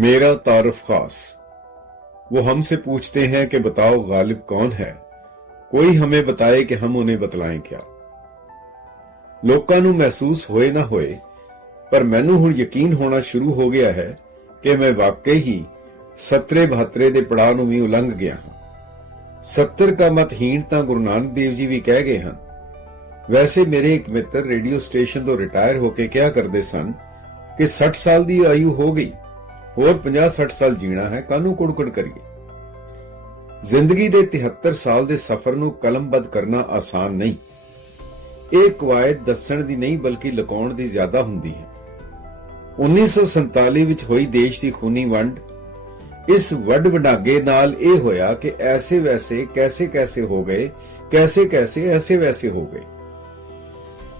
मेरा तारुफ खास। वो हमसे पूछते हैं कि बताओ गालिब कौन है, कोई हमें बताए कि हम उन्हें बतलाएं क्या। लोकां नूं महसूस होए ना होए, पर मैनू हुण यकीन होना शुरू हो गया है कि मैं वाकई ही 70-72 ਦੇ ਪੜਾਅ ਨੂੰ ਵੀ ਉਲੰਘ ਗਿਆ ਹਾਂ। 70 का मतहीन ਤਾਂ ਗੁਰੂ ਨਾਨਕ ਦੇਵ ਜੀ ਵੀ ਕਹਿ ਗਏ ਹਨ। ਵੈਸੇ ਮੇਰੇ ਇੱਕ ਮਿੱਤਰ ਰੇਡੀਓ ਸਟੇਸ਼ਨ ਤੋਂ ਰਿਟਾਇਰ ਹੋ ਕੇ ਕਿਹਾ ਕਰਦੇ ਸਨ ਕਿ 60 ਸਾਲ ਦੀ ਆਯੂ ਹੋ ਗਈ, ਹੋਰ 50-60 ਸਾਲ ਜੀਣਾ ਹੈ, ਕਾਹਨੂੰ ਕੁੜਕੁੜ ਕਰੀਏ। ਜ਼ਿੰਦਗੀ ਦੇ 73 ਸਾਲ ਦੇ ਸਫ਼ਰ ਨੂੰ ਕਲਮਬੱਧ ਕਰਨਾ ਆਸਾਨ ਨਹੀਂ। ਇਹ ਕਵਾਇਦ ਦੱਸਣ ਦੀ ਨਹੀਂ ਬਲਕਿ ਲੁਕਾਉਣ ਦੀ ਜ਼ਿਆਦਾ ਹੁੰਦੀ ਹੈ। 1947 ਵਿੱਚ ਹੋਈ ਦੇਸ਼ ਦੀ ਖੂਨੀ ਵੰਡ, ਇਸ ਵੱਡ ਵਡਾਗੇ ਨਾਲ ਇਹ ਹੋਇਆ ਕਿ ਐਸੇ ਵੈਸੇ ਕੈਸੇ ਕੈਸੇ ਹੋ ਗਏ, ਕੈਸੇ ਕੈਸੇ ਐਸੇ ਵੈਸੇ ਹੋ ਗਏ।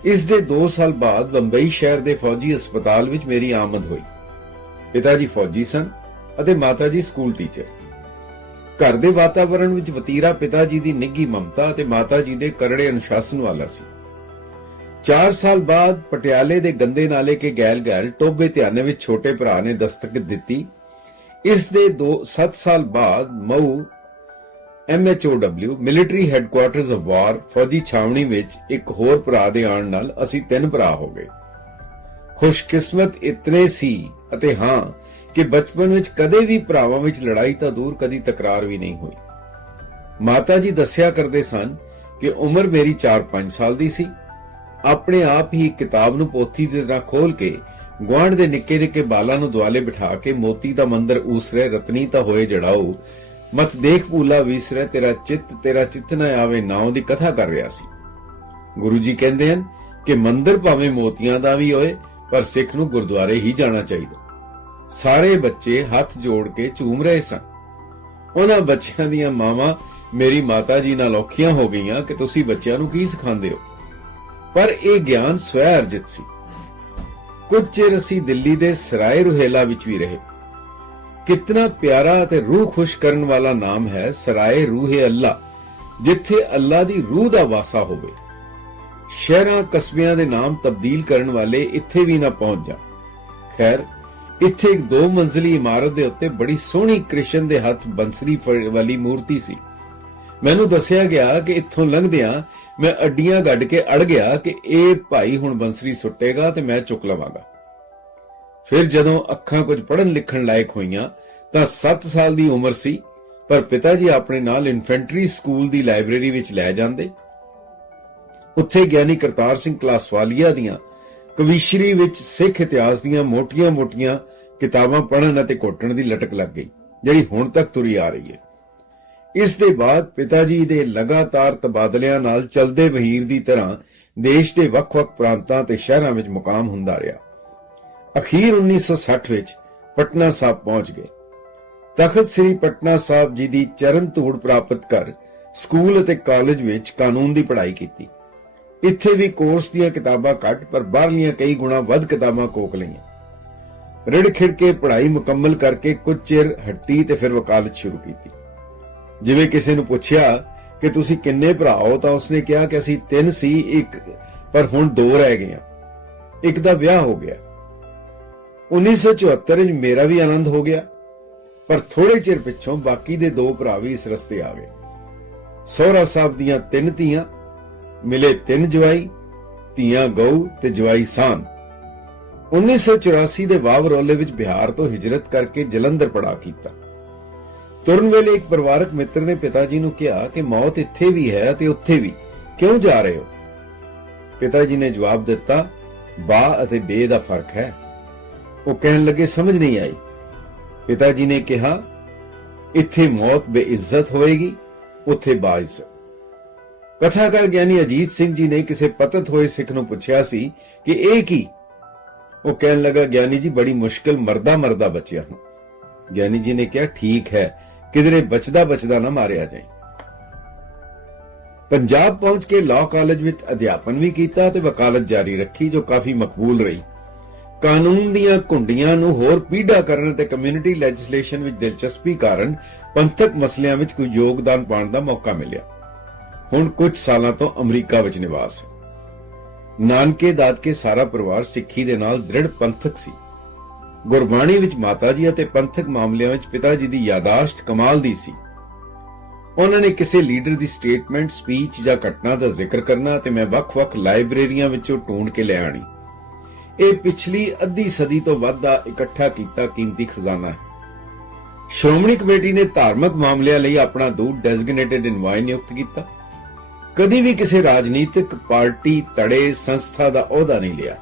ਇਸ ਦੇ 2 ਸਾਲ ਬਾਅਦ ਬੰਬਈ ਸ਼ਹਿਰ ਦੇ ਫੌਜੀ ਹਸਪਤਾਲ ਵਿੱਚ ਮੇਰੀ ਆਮਦ ਹੋਈ। ਪਿਤਾ ਜੀ ਫੌਜੀ ਸਨ ਅਤੇ ਮਾਤਾ ਜੀ ਸਕੂਲ ਟੀਚਰ। ਘਰ ਦੇ ਵਾਤਾਵਰਣ ਵਿੱਚ ਵਤੀਰਾ ਪਿਤਾ ਜੀ ਦੀ ਨਿੱਘੀ ਮਮਤਾ ਅਤੇ ਮਾਤਾ ਜੀ ਦੇ ਕਰੜੇ ਅਨੁਸ਼ਾਸਨ ਵਾਲਾ ਸੀ। 4 ਸਾਲ ਬਾਅਦ ਪਟਿਆਲੇ ਦੇ ਗੰਦੇ ਨਾਲੇ ਕੇ ਗੈਲ ਟੋਬੇ ਧਿਆਨੇ ਵਿੱਚ ਛੋਟੇ ਭਰਾ ਨੇ ਦਸਤਕ ਦਿੱਤੀ। ਇਸ ਦੇ 7 ਸਾਲ ਬਾਅਦ Mhow MHOW military headquarters of war ਫੌਜੀ ਛਾਵਣੀ ਵਿੱਚ ਇੱਕ ਹੋਰ ਭਰਾ ਦੇ ਆਉਣ ਨਾਲ ਅਸੀਂ 3 ਭਰਾ ਹੋ ਗਏ। ਖੁਸ਼ਕਿਸਮਤ ਇਤਨੇ ਸੀ ਅਤੇ ਹਾਂ ਕਿ ਬਚਪਨ ਵਿੱਚ ਕਦੇ ਵੀ ਭਰਾਵਾਂ ਵਿੱਚ ਲੜਾਈ ਤਾਂ ਦੂਰ ਕਦੀ ਤਕਰਾਰ ਵੀ ਨਹੀਂ ਹੋਈ। ਮਾਤਾ ਜੀ ਦੱਸਿਆ ਕਰਦੇ ਸਨ ਕਿ ਉਮਰ ਮੇਰੀ 4-5 ਸਾਲ ਦੀ ਸੀ। ਆਪਣੇ ਆਪ ਹੀ ਕਿਤਾਬ ਨੂੰ ਪੋਥੀ ਦੀ ਤਰ੍ਹਾਂ ਖੋਲ ਕੇ ਗੁਆਂਢ ਦੇ ਨਿੱਕੇ ਨਿੱਕੇ ਬਾਲਾਂ ਨੂੰ ਦੁਆਲੇ ਬਿਠਾ ਕੇ ਮੋਤੀ ਦਾ ਮੰਦਰ ਊਸਰੇ ਰਤਨੀ ਤਾਂ ਹੋਏ ਜੜਾਓ, ਮਤ ਦੇਖ ਭੂਲਾ ਵੀਸਰੇ ਤੇਰਾ ਚਿੱਤ ਨਾ ਆਵੇ ਨਾਉ ਦੀ ਕਥਾ ਕਰ ਰਿਹਾ ਸੀ। ਗੁਰੂ ਜੀ ਕਹਿੰਦੇ ਹਨ ਕਿ ਮੰਦਰ ਭਾਵੇਂ ਮੋਤੀਆਂ ਦਾ ਵੀ ਹੋਏ, ਪਰ ਸਿੱਖ ਨੂੰ ਗੁਰਦੁਆਰੇ ਹੀ ਜਾਣਾ ਚਾਹੀਦਾ। ਸਾਰੇ ਬੱਚੇ ਹੱਥ ਜੋੜ ਕੇ ਝੂਮ ਰਹੇ ਸਨ। ਉਹਨਾਂ ਬੱਚਿਆਂ ਦੀਆਂ ਮਾਵਾਂ ਮੇਰੀ ਮਾਤਾ ਜੀ ਨਾਲ ਔਖੀਆਂ ਹੋ ਗਈਆਂ ਕਿ ਤੁਸੀਂ ਬੱਚਿਆਂ ਨੂੰ ਕੀ ਸਿਖਾਉਂਦੇ ਹੋ, ਪਰ ਇਹ ਗਿਆਨ ਸਵੈ ਅਰਜਿਤ ਸੀ। ਕੁਝ ਚਿਰ ਅਸੀਂ ਦਿੱਲੀ ਦੇ ਸਰਾਏ ਰੁਹੇਲਾ ਵਿੱਚ ਵੀ ਰਹੇ। ਕਿਤਨਾ ਪਿਆਰਾ ਅਤੇ ਰੂਹ ਖੁਸ਼ ਕਰਨ ਵਾਲਾ ਨਾਮ ਹੈ ਸਰਾਏ ਰੂਹੇ ਅੱਲਾ, ਜਿੱਥੇ ਅੱਲਾ ਦੀ ਰੂਹ ਦਾ ਵਾਸਾ ਹੋਵੇ। ਸ਼ਹਿਰਾਂ ਕਸਬਿਆਂ ਦੇ ਨਾਮ ਤਬਦੀਲ ਕਰਨ ਵਾਲੇ ਇੱਥੇ ਵੀ ਨਾ ਪਹੁੰਚ ਜਾਣ। ਖੈਰ, ਇੱਥੇ ਇੱਕ 2 ਮੰਜ਼ਲੀ ਇਮਾਰਤ ਦੇ ਉੱਤੇ ਬੜੀ ਸੋਹਣੀ ਕ੍ਰਿਸ਼ਨ ਦੇ ਹੱਥ ਬੰਸਰੀ ਵਾਲੀ ਮੂਰਤੀ ਸੀ। ਮੈਨੂੰ ਦੱਸਿਆ ਗਿਆ ਕਿ ਇੱਥੋਂ ਲੰਘਦਿਆਂ ਮੈਂ ਅੱਡੀਆਂ ਗੱਡ ਕੇ ਅੜ ਗਿਆ ਕਿ ਇਹ ਭਾਈ ਹੁਣ ਬੰਸਰੀ ਸੁੱਟੇਗਾ ਤੇ ਮੈਂ ਚੁੱਕ ਲਵਾਂਗਾ। ਫਿਰ ਜਦੋਂ ਅੱਖਾਂ ਕੁਝ ਪੜ੍ਹਨ ਲਿਖਣ ਲਾਇਕ ਹੋਈਆਂ ਤਾਂ 7 ਸਾਲ ਦੀ ਉਮਰ ਸੀ, ਪਰ ਪਿਤਾ ਜੀ ਆਪਣੇ ਨਾਲ ਇਨਫੈਂਟਰੀ ਸਕੂਲ ਦੀ ਲਾਇਬ੍ਰੇਰੀ ਵਿੱਚ ਲੈ ਜਾਂਦੇ। ਉੱਥੇ ਗਿਆਨੀ ਕਰਤਾਰ ਸਿੰਘ ਕਲਾਸਵਾਲੀਆ ਦੀਆਂ ਕਵੀਸ਼ਰੀ ਵਿੱਚ ਸਿੱਖ ਇਤਿਹਾਸ ਦੀਆਂ ਮੋਟੀਆਂ-ਮੋਟੀਆਂ ਕਿਤਾਬਾਂ ਪੜ੍ਹਨ ਅਤੇ ਘੋਟਣ ਦੀ ਲਟਕ ਲੱਗ ਗਈ, ਜਿਹੜੀ ਹੁਣ ਤੱਕ ਤੁਰੀ ਆ ਰਹੀ ਹੈ। ਇਸ ਦੇ ਬਾਅਦ ਪਿਤਾ ਜੀ ਦੇ ਲਗਾਤਾਰ ਤਬਾਦਲਿਆਂ ਨਾਲ ਚਲਦੇ ਵਹੀਰ ਦੀ ਤਰ੍ਹਾਂ ਦੇਸ਼ ਦੇ ਵੱਖ-ਵੱਖ ਪ੍ਰਾਂਤਾਂ ਤੇ ਸ਼ਹਿਰਾਂ ਵਿੱਚ ਮੁਕਾਮ ਹੁੰਦਾ ਰਿਹਾ। ਅਖੀਰ 1960 ਵਿੱਚ ਪਟਨਾ ਸਾਹਿਬ ਪਹੁੰਚ ਗਏ। ਤਖਤ ਸ੍ਰੀ ਪਟਨਾ ਸਾਹਿਬ ਜੀ ਦੀ ਚਰਨ ਧੂੜ ਪ੍ਰਾਪਤ ਕਰ ਸਕੂਲ ਅਤੇ ਕਾਲਜ ਵਿੱਚ ਕਾਨੂੰਨ ਦੀ ਪੜ੍ਹਾਈ ਕੀਤੀ। ਇੱਥੇ ਵੀ ਕੋਰਸ ਦੀਆਂ ਕਿਤਾਬਾਂ ਘੱਟ ਪਰ ਬਾਹਰਲੀਆਂ ਕਈ ਗੁਣਾ ਵੱਧ ਕਿਤਾਬਾਂ ਕੋਕ ਲਈਆਂ। ਰਿੜ ਖਿੜ ਕੇ ਪੜ੍ਹਾਈ ਮੁਕੰਮਲ ਕਰਕੇ ਕੁਝ ਚਿਰ ਹੱਟੀ ਤੇ ਫਿਰ ਵਕਾਲਤ ਸ਼ੁਰੂ ਕੀਤੀ। ਜਿਵੇਂ ਕਿਸੇ ਨੂੰ ਪੁੱਛਿਆ ਕਿ ਤੁਸੀਂ ਕਿੰਨੇ ਭਰਾ ਹੋ ਤਾਂ ਉਸਨੇ ਕਿਹਾ ਕਿ ਅਸੀਂ 3 ਸੀ, ਪਰ ਹੁਣ 2 ਰਹਿ ਗਏ ਹਾਂ। ਇੱਕ ਦਾ ਵਿਆਹ ਹੋ ਗਿਆ। 1974 ਵਿੱਚ ਮੇਰਾ ਵੀ ਆਨੰਦ ਹੋ ਗਿਆ, ਪਰ ਥੋੜੇ ਚਿਰ ਪਿੱਛੋਂ ਬਾਕੀ ਦੇ 2 ਭਰਾ ਵੀ ਇਸ ਰਸਤੇ ਆ ਗਏ। ਸਹੁਰਾ ਸਾਹਿਬ ਦੀਆਂ 3 ਧੀਆਂ, ਮਿਲੇ 3 ਜਵਾਈ, ਧੀਆਂ ਗਊ ਤੇ ਜਵਾਈ ਸਾਨ। 1984 ਦੇ ਵਾਵਰੋਲੇ ਵਿੱਚ ਬਿਹਾਰ ਤੋਂ ਹਿਜਰਤ ਕਰਕੇ ਜਲੰਧਰ ਪੜਾ ਕੀਤਾ। ਤੁਰਨ ਵੇਲੇ ਇੱਕ ਪਰਿਵਾਰਕ ਮਿੱਤਰ ਨੇ ਪਿਤਾ ਜੀ ਨੂੰ ਕਿਹਾ ਕਿ ਮੌਤ ਇੱਥੇ ਵੀ ਹੈ ਤੇ ਉੱਥੇ ਵੀ, ਕਿਉਂ ਜਾ ਰਹੇ ਹੋ? ਪਿਤਾ ਜੀ ਨੇ ਜਵਾਬ ਦਿੱਤਾ, ਬਾ ਅਤੇ ਬੇ ਦਾ ਫਰਕ ਹੈ। ਉਹ ਕਹਿਣ ਲੱਗੇ, ਸਮਝ ਨਹੀਂ ਆਈ। ਪਿਤਾ ਜੀ ਨੇ ਕਿਹਾ, ਇੱਥੇ ਮੌਤ ਬੇਇੱਜ਼ਤ ਹੋਏਗੀ, ਉੱਥੇ ਬਾਇਜ਼ਤ। ਕਥਾਕਾਰ ਗਿਆਨੀ ਅਜੀਤ ਸਿੰਘ ਜੀ ਨੇ ਕਿਸੇ ਪਤਤ ਹੋਏ ਸਿੱਖ ਨੂੰ ਪੁੱਛਿਆ ਸੀ ਕਿ ਇਹ ਕੀ? ਉਹ ਕਹਿਣ ਲੱਗਾ, ਗਿਆਨੀ ਜੀ ਬੜੀ ਮੁਸ਼ਕਿਲ ਮਰਦਾ ਬਚਿਆ ਹਾਂ। ਗਿਆਨੀ ਜੀ ਨੇ ਕਿਹਾ, ਠੀਕ ਹੈ, ਕਿਧਰੇ ਬਚਦਾ ਨਾ ਮਾਰਿਆ ਜਾਏ। ਪੰਜਾਬ ਪਹੁੰਚ ਕੇ ਲਾਅ ਕਾਲਜ ਵਿੱਚ ਅਧਿਆਪਨ ਵੀ ਕੀਤਾ ਤੇ ਵਕਾਲਤ ਜਾਰੀ ਰੱਖੀ, ਜੋ ਕਾਫੀ ਮਕਬੂਲ ਰਹੀ। ਕਾਨੂੰਨ ਦੀਆਂ ਘੁੰਡੀਆਂ ਨੂੰ ਹੋਰ ਪੀੜਾ ਕਰਨ ਤੇ ਕਮਿਊਨਿਟੀ ਲੈਜਿਸਲੇਸ਼ਨ ਵਿੱਚ ਦਿਲਚਸਪੀ ਕਾਰਨ ਪੰਥਕ ਮਸਲਿਆਂ ਵਿੱਚ ਕੋਈ ਯੋਗਦਾਨ ਪਾਉਣ ਦਾ ਮੌਕਾ ਮਿਲਿਆ। ਹੁਣ ਕੁਝ ਸਾਲਾਂ ਤੋਂ ਅਮਰੀਕਾ ਵਿੱਚ ਨਿਵਾਸ ਹੈ। ਨਾਨਕੇ ਦਾਦਕੇ ਸਾਰਾ ਪਰਿਵਾਰ ਸਿੱਖੀ ਦੇ ਨਾਲ ਦ੍ਰਿੜ ਪੰਥਕ ਸੀ। ਗੁਰਬਾਣੀ ਵਿੱਚ ਮਾਤਾ ਜੀ ਅਤੇ ਪੰਥਕ ਮਾਮਲਿਆਂ ਵਿੱਚ ਪਿਤਾ ਜੀ ਦੀ ਯਾਦਾਸ਼ਤ ਕਮਾਲ ਦੀ ਸੀ। ਉਹਨਾਂ ਨੇ ਕਿਸੇ ਲੀਡਰ ਦੀ ਸਟੇਟਮੈਂਟ, ਸਪੀਚ ਜਾਂ ਘਟਨਾ ਦਾ ਜ਼ਿਕਰ ਕਰਨਾ ਤੇ ਮੈਂ ਵੱਖ-ਵੱਖ ਲਾਇਬ੍ਰੇਰੀਆਂ ਵਿੱਚੋਂ ਢੂੰਡ ਕੇ ਲੈ ਆਣੀ। ਇਹ ਪਿਛਲੀ ਅੱਧੀ ਸਦੀ ਤੋਂ ਵੱਧ ਦਾ ਇਕੱਠਾ ਕੀਤਾ ਕੀਮਤੀ ਖਜ਼ਾਨਾ ਹੈ। ਸ਼੍ਰੋਮਣੀ ਕਮੇਟੀ ਨੇ ਧਾਰਮਿਕ ਮਾਮਲਿਆਂ ਲਈ ਆਪਣਾ ਦੂਤ ਡੈਜ਼ਿਗਨੇਟਿਡ ਇਨਵਾਈ ਨਿਯੁਕਤ ਕੀਤਾ। ਕਦੀ ਵੀ ਕਿਸੇ ਰਾਜਨੀਤਿਕ ਪਾਰਟੀ, ਧੜੇ, ਸੰਸਥਾ ਦਾ ਅਹੁਦਾ ਨਹੀਂ ਲਿਆ,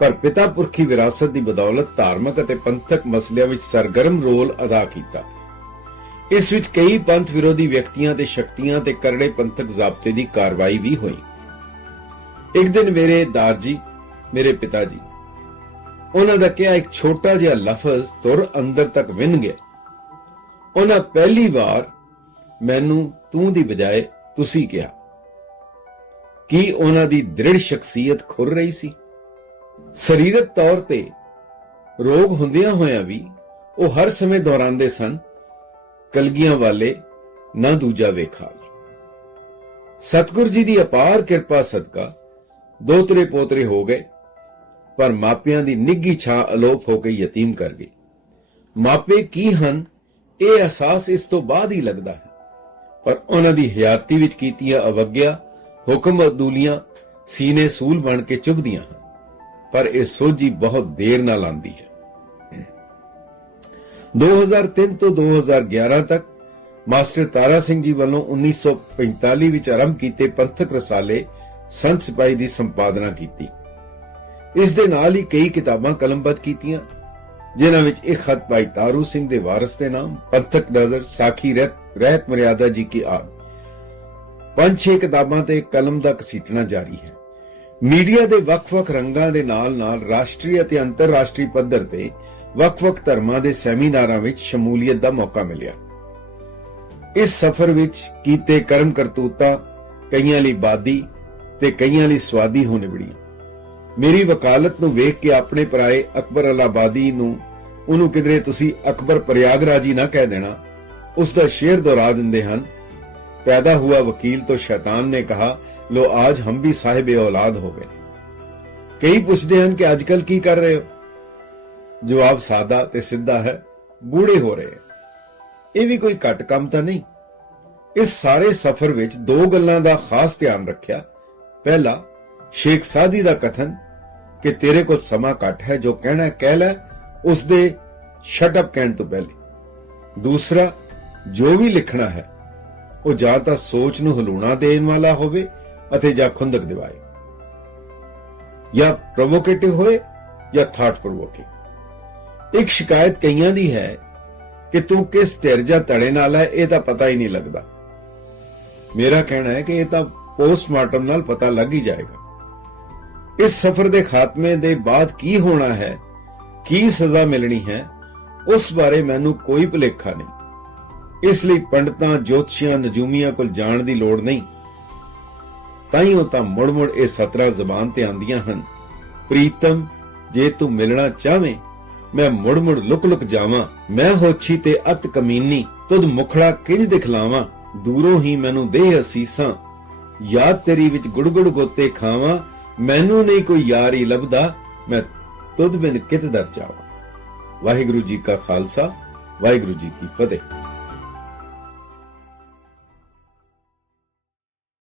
ਪਰ ਪਿਤਾ ਪੁਰਖੀ ਵਿਰਾਸਤ ਦੀ ਬਦੌਲਤ ਧਾਰਮਿਕ ਅਤੇ ਪੰਥਕ ਮਸਲਿਆਂ ਵਿੱਚ ਸਰਗਰਮ ਰੋਲ ਅਦਾ ਕੀਤਾ। ਇਸ ਵਿੱਚ ਕਈ ਪੰਥ ਵਿਰੋਧੀ ਵਿਅਕਤੀਆਂ ਤੇ ਸ਼ਕਤੀਆਂ ਤੇ ਕਰੜੇ ਪੰਥਕ ਜ਼ਾਬਤੇ ਦੀ ਕਾਰਵਾਈ ਵੀ ਹੋਈ। ਇੱਕ ਦਿਨ ਮੇਰੇ ਦਾਰ ਜੀ, ਮੇਰੇ ਪਿਤਾ ਜੀ, ਉਹਨਾਂ ਦਾ ਕਿਹਾ ਇੱਕ ਛੋਟਾ ਜਿਹਾ ਲਫ਼ਜ਼ ਤੁਰ ਅੰਦਰ ਤੱਕ ਵਿੰਨ ਗਿਆ। ਉਹਨਾਂ ਪਹਿਲੀ ਵਾਰ ਮੈਨੂੰ ਤੂੰ ਦੀ ਬਜਾਏ ਤੁਸੀਂ ਕਿਹਾ। ਕੀ ਉਹਨਾਂ ਦੀ ਦ੍ਰਿੜ ਸ਼ਖਸੀਅਤ ਖੁਰ ਰਹੀ ਸੀ? ਸਰੀਰਕ ਤੌਰ ਤੇ ਰੋਗ ਹੁੰਦਿਆਂ ਹੋਇਆਂ ਵੀ ਉਹ ਹਰ ਸਮੇਂ ਦੁਹਰਾਉਂਦੇ ਸਨ, ਕਲਗੀਆਂ ਵਾਲੇ ਨਾ ਦੂਜਾ ਵੇਖਾ। ਸਤਿਗੁਰ ਜੀ ਦੀ ਅਪਾਰ ਕਿਰਪਾ ਸਦਕਾ ਦੋਤਰੇ ਪੋਤਰੇ ਹੋ ਗਏ, ਪਰ ਮਾਪਿਆਂ ਦੀ ਨਿੱਘੀ ਛਾਂ ਅਲੋਪ ਹੋ ਕੇ ਯਤੀਮ ਕਰ ਗਈ। ਮਾਪੇ ਕੀ ਹਨ, ਇਹ ਅਹਿਸਾਸ ਇਸ ਤੋਂ ਬਾਅਦ ਹੀ ਲੱਗਦਾ ਹੈ, ਪਰ ਉਹਨਾਂ ਦੀ ਹਯਾਤੀ ਵਿੱਚ ਕੀਤੀਆਂ ਅਵੱਗਿਆ, ਹੁਕਮ ਅਦੂਲੀਆਂ ਸੀਨੇ ਸੂਲ ਬਣ ਕੇ ਚੁਭਦੀਆਂ ਹਨ, ਪਰ ਇਹ ਸੋਝੀ ਬਹੁਤ ਦੇਰ ਨਾਲ ਆਉਂਦੀ ਹੈ। 2003 ਤੋਂ 2011 ਤੱਕ ਮਾਸਟਰ ਤਾਰਾ ਸਿੰਘ ਜੀ ਵੱਲੋਂ 1945 ਵਿੱਚ ਆਰੰਭ ਕੀਤੇ ਪੰਥਕ ਰਸਾਲੇ ਸੰਤ ਸਿਪਾਹੀ ਦੀ ਸੰਪਾਦਨਾ ਕੀਤੀ। ਇਸ ਦੇ ਨਾਲ ਹੀ ਕਈ ਕਿਤਾਬਾਂ ਕਲਮਬੱਧ ਕੀਤੀਆਂ, ਜਿਨ੍ਹਾਂ ਵਿੱਚ ਇੱਕ ਖਤ ਭਾਈ ਤਾਰੂ ਸਿੰਘ ਦੇ ਵਾਰਿਸ ਦੇ ਨਾਮ, ਪੰਥਕ ਨਜ਼ਰ, ਸਾਖੀ ਰਹਿਤ ਮਰਿਆਦਾ ਜੀ ਕੀ ਆਦ, 5-6 ਕਿਤਾਬਾਂ ਤੇ ਕਲਮ ਦਾ ਘਸੀਟਣਾ ਜਾਰੀ ਹੈ। ਮੀਡੀਆ ਦੇ ਵੱਖ-ਵੱਖ ਰੰਗਾਂ ਦੇ ਨਾਲ-ਨਾਲ ਰਾਸ਼ਟਰੀ ਅਤੇ ਅੰਤਰਰਾਸ਼ਟਰੀ ਪੱਧਰ ਤੇ ਵੱਖ-ਵੱਖ ਧਰਮਾਂ ਦੇ ਸੈਮੀਨਾਰਾਂ ਵਿੱਚ ਸ਼ਮੂਲੀਅਤ ਦਾ ਮੌਕਾ ਮਿਲਿਆ। ਇਸ ਸਫ਼ਰ ਵਿੱਚ ਕੀਤੇ ਕਰਮ ਕਰਤੂਤਾਂ ਕਈਆਂ ਲਈ ਬਾਦੀ ਤੇ ਕਈਆਂ ਲਈ ਸਵਾਦੀ ਹੋ ਨਿਬੜੀਆਂ। ਮੇਰੀ ਵਕਾਲਤ ਨੂੰ ਵੇਖ ਕੇ ਆਪਣੇ ਭਰਾਏ ਅਕਬਰ ਅਲਾਹਾਬਾਦੀ ਨੂੰ ਉਹਨੂੰ ਕਿਧਰੇ ਤੁਸੀਂ ਅਕਬਰ ਪ੍ਰਯਾਗਰਾਜੀ ਨਾ ਕਹਿ ਦੇਣਾ, ਉਸ ਦਾ ਸ਼ੇਰ ਦੁਹਰਾ ਦਿੰਦੇ ਹਨ, ਪੈਦਾ ਹੁਆ ਵਕੀਲ तो शैतान ने कहा लो आज हम भी साहिब औलाद हो गए। कई पुछते हैं कि आजकल की कर रहे हो? जवाब सादा ते सिद्धा है, बूढ़े हो रहे हैं। ਇਹ ਵੀ ਕੋਈ ਘੱਟ ਕੰਮ ਤਾਂ ਨਹੀਂ। ਇਸ ਸਾਰੇ ਸਫ਼ਰ ਵਿੱਚ ਦੋ ਗੱਲਾਂ ਦਾ ਖਾਸ ਧਿਆਨ ਰੱਖਿਆ। ਪਹਿਲਾ, ਸ਼ੇਖ ਸਾਦੀ ਦਾ ਕਥਨ ਕਿ ਤੇਰੇ ਕੋਲ ਸਮਾਂ ਘੱਟ ਹੈ, ਜੋ ਕਹਿਣਾ ਕਹਿ ਲੈ, ਉਸ ਦੇ ਸ਼ਟ ਅਪ ਕਹਿਣ ਤੋਂ ਪਹਿਲੇ। ਦੂਸਰਾ, ਜੋ ਵੀ ਲਿਖਣਾ ਹੈ ਉਹ ਜਾਂ ਤਾਂ ਸੋਚ ਨੂੰ ਹਲੂਣਾ ਦੇਣ ਵਾਲਾ ਹੋਵੇ ਅਤੇ ਜਾਂ ਖੁੰਦਕ ਦਿਵਾਏ, ਜਾਂ ਪ੍ਰੋਵੋਕੇਟਿਵ ਹੋਏ ਜਾਂ ਥਾਟ ਪ੍ਰੋਵੋਕਿੰਗ। ਇੱਕ ਸ਼ਿਕਾਇਤ ਕਈਆਂ ਦੀ ਹੈ ਕਿ ਤੂੰ ਕਿਸ ਧਿਰ ਜਾਂ ਧੜੇ ਨਾਲ ਹੈ, ਇਹ ਤਾਂ ਪਤਾ ਹੀ ਨਹੀਂ ਲੱਗਦਾ। ਮੇਰਾ ਕਹਿਣਾ ਹੈ ਕਿ ਇਹ ਤਾਂ ਪੋਸਟਮਾਰਟਮ ਨਾਲ ਪਤਾ ਲੱਗ ਹੀ ਜਾਏਗਾ। ਇਸ ਸਫ਼ਰ ਦੇ ਖਾਤਮੇ ਦੇ ਬਾਅਦ ਕੀ ਹੋਣਾ ਹੈ, ਕੀ ਸਜ਼ਾ ਮਿਲਣੀ ਹੈ, ਉਸ ਬਾਰੇ ਮੈਨੂੰ ਕੋਈ ਭੁਲੇਖਾ ਨਹੀਂ। ਇਸ ਲਈ ਪੰਡਤਾਂ, ਜੋਤਸ਼ੀਆਂ, ਨਜੂਮੀਆਂ ਕੋਲ ਜਾਣ ਦੀ ਲੋੜ ਨਹੀਂ। ਤਾਈਓ ਤਾਂ ਮੁੜ-ਮੁੜ ਇਹ ਸਤਰਾਂ ਜ਼ਬਾਨ ਤੇ ਆਂਦੀਆਂ ਹਨ, ਪ੍ਰੀਤਮ ਜੇ ਤੂੰ ਮਿਲਣਾ ਚਾਹਵੇਂ, ਮੈਂ ਮੁੜ-ਮੁੜ ਲੁਕ-ਲੁਕ ਜਾਵਾਂ। ਮੈਂ ਹੋਛੀ ਤੇ ਅਤ ਕਮੀਨੀ, ਤੁਧ ਮੁਖੜਾ ਕਿੰਜ ਦਿਖਲਾਵਾਂ। ਦੂਰੋਂ ਹੀ ਮੈਨੂੰ ਦੇ ਅਸੀਸਾਂ, ਯਾਦ ਤੇਰੀ ਵਿੱਚ ਗੁੜ-ਗੁੜ ਗੋਤੇ ਖਾਵਾਂ। ਮੈਨੂੰ ਨਹੀਂ ਕੋਈ ਯਾਰ ਹੀ ਲੱਭਦਾ, ਮੈਂ ਤੁਧ ਬਿਨ ਕਿਤ ਦਰ ਜਾਵਾਂ। ਵਾਹਿਗੁਰੂ ਜੀ ਕਾ ਖਾਲਸਾ, ਵਾਹਿਗੁਰੂ ਜੀ ਕੀ ਫਤਿਹ।